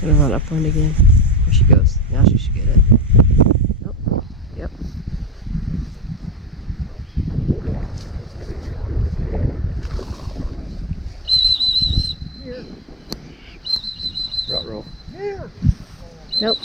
gonna run Upland again. There she goes. Now she should get it. Nope. Yep. Here. Ruh-roh. Here. Nope.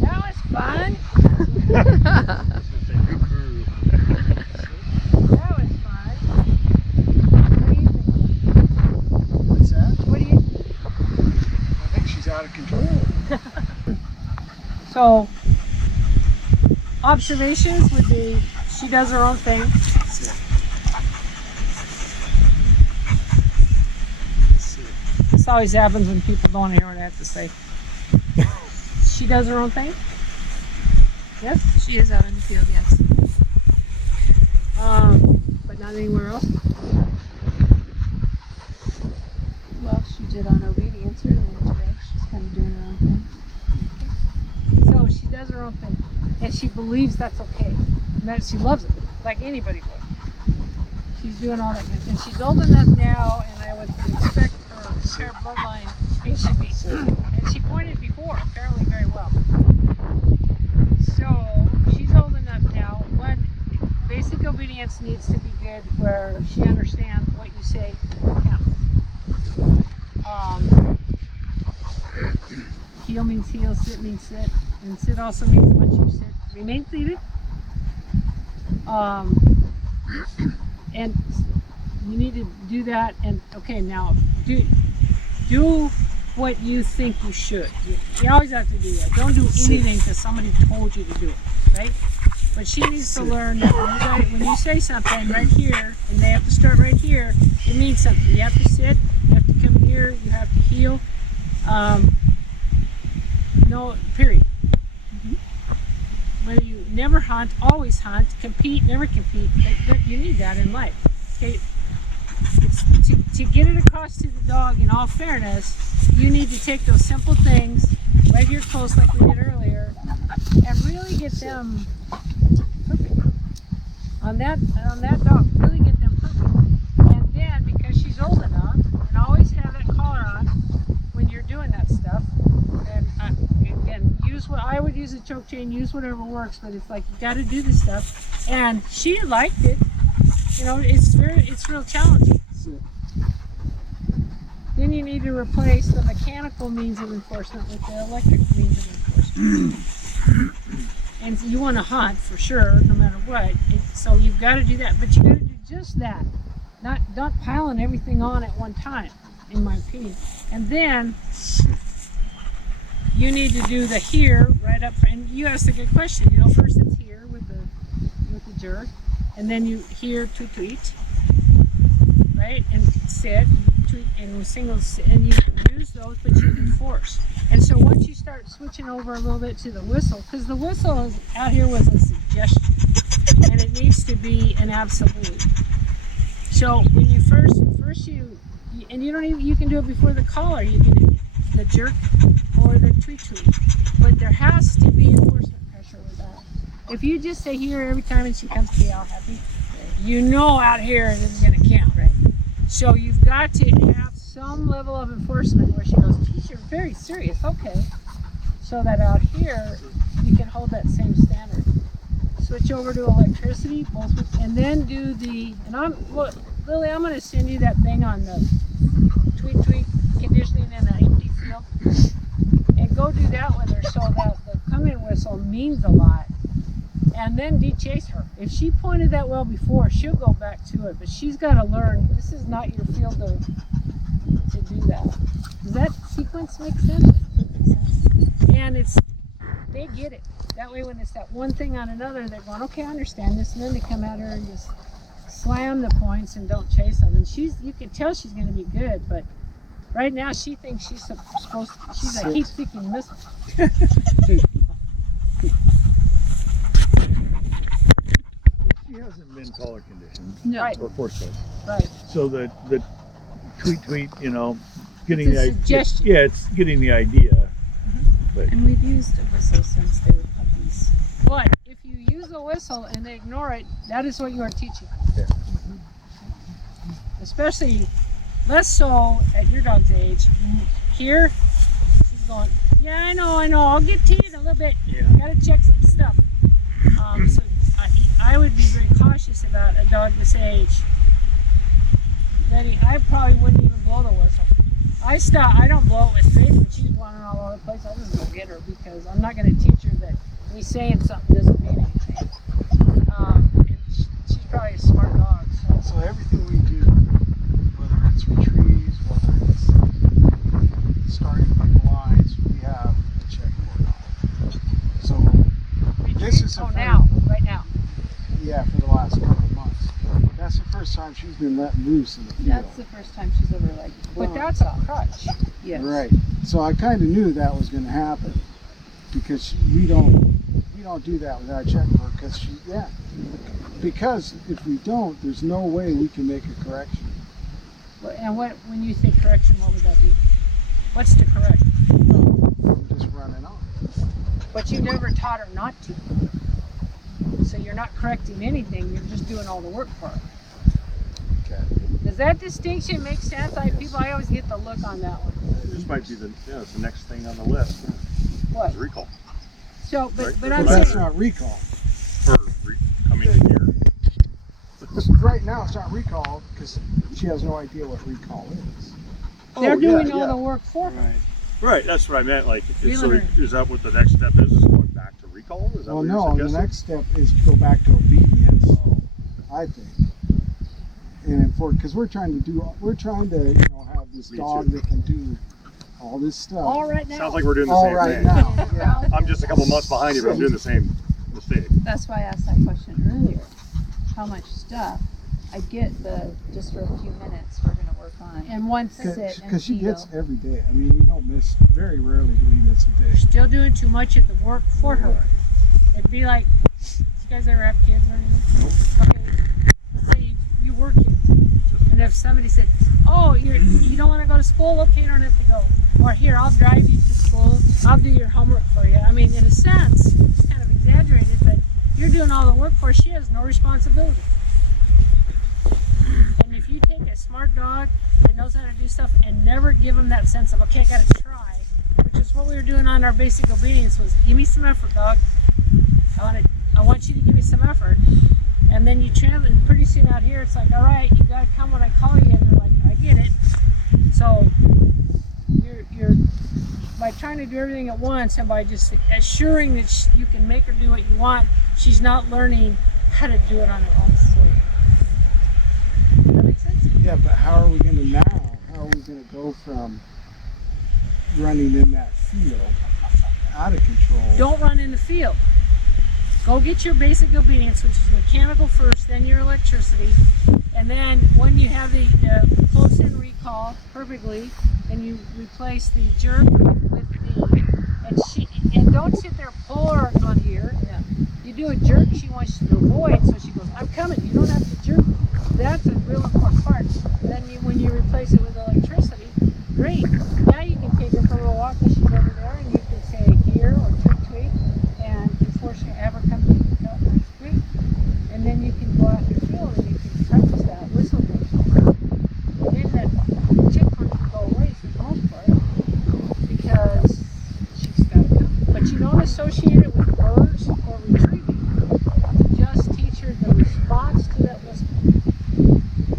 That was fun. That was fun. What do you think? What's that? What do you I think she's out of control. So, observations would be she does her own thing. That's it. That's it. This always happens when people don't hear what I have to say. She does her own thing? Yes? She is out in the field, yes. But not anywhere else? Well, she did on obedience earlier today. She's kind of doing her own thing. So she does her own thing. And she believes that's okay. And that she loves it, like anybody would. She's doing all that. And she's old enough now, and I would expect her bloodline should be. And she pointed before, apparently very well. So she's old enough now. One, basic obedience needs to be good where she understands what you say counts. Heel means heel, sit means sit, and sit also means once you sit, remain seated. And you need to do that. And okay, now do what you think you should. You always have to do that. Don't do anything because somebody told you to do it, right? But she needs to learn that when you say something right here, and they have to start right here, it means something. You have to sit, you have to come here, you have to heel. No, period. Whether you never hunt, always hunt, compete, never compete, but you need that in life. Okay? To get it across to the dog, in all fairness, you need to take those simple things right here close like we did earlier and really get them perfect. On that dog, really get them perfect. And then, because she's old enough, and always have that collar on when you're doing that stuff, and again, I would use a choke chain, use whatever works, but it's like you got to do this stuff. And she liked it. You know, it's real challenging. Then you need to replace the mechanical means of enforcement with the electric means of enforcement. And you want to hunt for sure, no matter what. So you've got to do that, but you got to do just that. Not piling everything on at one time, in my opinion. And then you need to do the here right up. And you asked a good question. You know, first it's here with the jerk, and then you here tweet, right, and sit. And singles, and you use those, but you enforce. And so once you start switching over a little bit to the whistle, because the whistle is out here was a suggestion, and it needs to be an absolute. So when you first you and you don't even, you can do it before the collar. You can do the jerk or the tweet, but there has to be enforcement pressure with that. If you just say here every time and she comes to be all happy, you know out here it isn't going to count, right? So you've got to have some level of enforcement where she goes, geez, you're very serious, okay. So that out here, you can hold that same standard. Switch over to electricity, and then do the, Lily, I'm gonna send you that thing on the tweet conditioning in an empty field. And go do that with her so that the come-in whistle means a lot. And then de-chase her. If she pointed that well before, she'll go back to it. But she's got to learn, this is not your field to do that. Does that sequence make sense? And they get it. That way when it's that one thing on another, they're going, okay, I understand this. And then they come at her and just slam the points and don't chase them. And you can tell she's going to be good. But right now she thinks she's supposed to, she's a heat-seeking missile. She hasn't been collar conditioned. No. Right. Or force-fed. Right. So the tweet, you know, getting It's the a idea. suggestion. Yeah, it's getting the idea. And we've used a whistle since they were puppies. But if you use a whistle and they ignore it, that is what you are teaching. Yeah. Especially less so at your dog's age. Here, she's going, yeah, I know, I'll get to you in a little bit. Yeah. Gotta check some stuff. So I would be very cautious about a dog this age. Letty, I probably wouldn't even blow the whistle. I don't blow it with Faith when she's running all over the place. I just go get her because I'm not going to teach her that me saying something doesn't mean anything. And she's probably a smart dog. So everything we do, whether it's retrieves, whether it's starting with blinds, we have a checkboard on it. So this is right now. Yeah, for the last couple of months. That's the first time she's been let loose in the field. That's the first time she's ever like. But that's a crutch. Yes. Right. So I kind of knew that was going to happen because we don't do that with our checkbook because if we don't, there's no way we can make a correction. And when you say correction, what would that be? What's to correct? I'm just running off. But you never taught her not to. So you're not correcting anything, you're just doing all the work for her. Okay. Does that distinction make sense? I always get the look on that one. This might be it's the next thing on the list. What? Is recall. So, but Right. I'm Well, But that's saying, not recall. For coming in here. Right now it's not recall because she has no idea what recall is. they're Oh, doing yeah, all yeah. the work for her. Right, that's what I meant. Like, so Relearn. is that what the next step is? Is going back to recall? Is that Well, what no, you're the suggesting? next step is to go back to obedience, I think. And because we're trying to have this Me dog too. that can do all this stuff. All right now. Sounds like we're doing the All same right thing. now, yeah. I'm just a couple months behind you, but I'm doing the same mistake. That's why I asked that question earlier. How much stuff? I get just for a few minutes we're gonna work on. And once Sit and Because she feel. gets every day. I mean, we don't miss, very rarely do we miss a day. still doing too much of the work for her. It'd be like, you guys ever have kids or anything? Okay, let's say you were kids. And if somebody said, oh, you don't want to go to school? Okay, you don't have to go. Or here, I'll drive you to school. I'll do your homework for you. I mean, in a sense, it's kind of exaggerated, but you're doing all the work for her. She has no responsibility. And if you take a smart dog that knows how to do stuff and never give them that sense of, okay, I got to try, which is what we were doing on our basic obedience was, give me some effort, dog. I want you to give me some effort. And then you translate, and pretty soon out here, it's like, all right, you got to come when I call you. And they're like, I get it. So you're by trying to do everything at once and by just assuring that you can make her do what you want, she's not learning how to do it on her own for you. Does that make sense? Yeah, but how are we going to go from running in that field out of control? Don't run in the field. Go get your basic obedience, which is mechanical first, then your electricity, and then when you have the close-in recall perfectly, and you replace the jerk with and don't sit there pull her on here. Yeah. You do a jerk she wants you to avoid, so she goes, I'm coming. You don't have to jerk. That's a real important part. Then when you replace it with electricity, great. Now you can take her for a walk and she's over there, and you can say here or tweak, and force her have her come to the top. Great. And then you can go out in the field and you can practice that whistle thing. Then that chick hunt will go away for the most part because she's got to come. But you don't associate it with birds or retrieving. Just teach her the response to that whistle.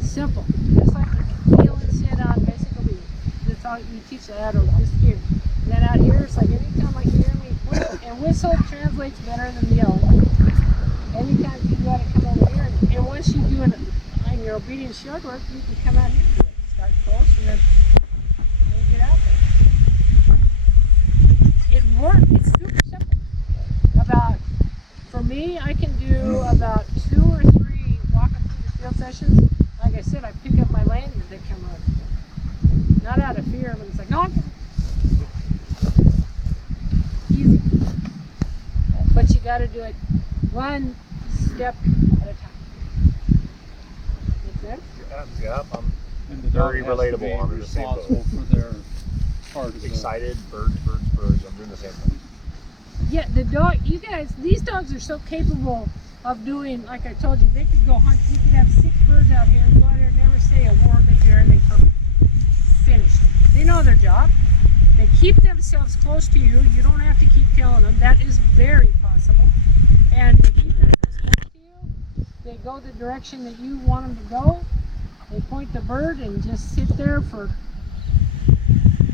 Simple. Just like you feel and sit on basic obedience. That's all you teach that or just here. And then out here, it's like anytime I hear me whistle, and whistle translates better than yelling. Anytime you got to come over here, and once you do it on your obedience yard work, you can come out here and do it. Start close and then get out there. It works. It's super simple. For me, I can do about 2 or 3 walking through the field sessions. Like I said, I pick up my lanyard that come running. Not out of fear, but it's like, no, I'm easy. But you got to do it one step at a time. Make sense? Yeah, And the dog Very has to relatable. be I'm in the same boat. responsible for their part of I'm excited. Birds. I'm doing the same thing. Yeah, the dog, you guys, these dogs are so capable of doing, like I told you, they could go hunt, you could have 6 birds out here and go out there and never say a word, they do everything perfect. Finished. They know their job. They keep themselves close to you. You don't have to keep telling them. That is very possible. And they keep themselves close to you. They go the direction that you want them to go. They point the bird and just sit there for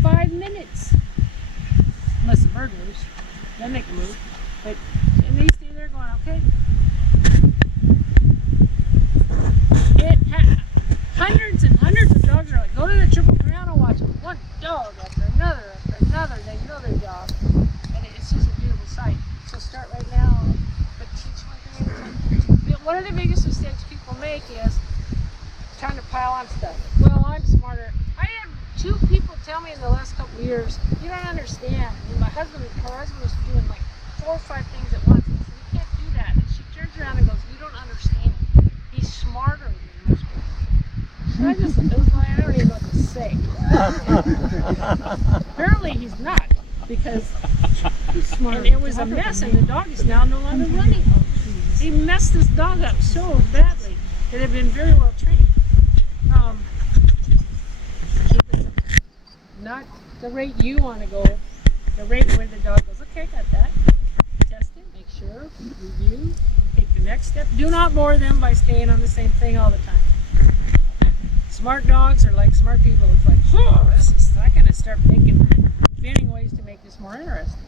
5 minutes. Unless the bird moves. Then they can move. But, and they stay there going, okay. Hundreds and hundreds of dogs are like, go to the Triple Crown and watch them. One dog after another, they know their job. And it's just a beautiful sight. So start right now, but teach one thing at a time. One of the biggest mistakes people make is trying to pile on stuff. Well, I'm smarter. I had 2 people tell me in the last couple of years, you don't understand. And her husband was doing like 4 or 5 things at once. I said, you can't do that. And she turns around and goes, you don't understand. He's smarter than most people. So I just, it was like, I don't even know what to say. Apparently he's not, because He's smart. and it was a mess, and the dog is now no longer running. He messed this dog up so badly. It had been very well trained. Keep it simple. Not the rate you want to go, the rate where the dog goes, okay, got that. Test it, make sure, review, take the next step. Do not bore them by staying on the same thing all the time. Smart dogs are like smart people. It's like, oh, I'm going to start finding ways to make this more interesting.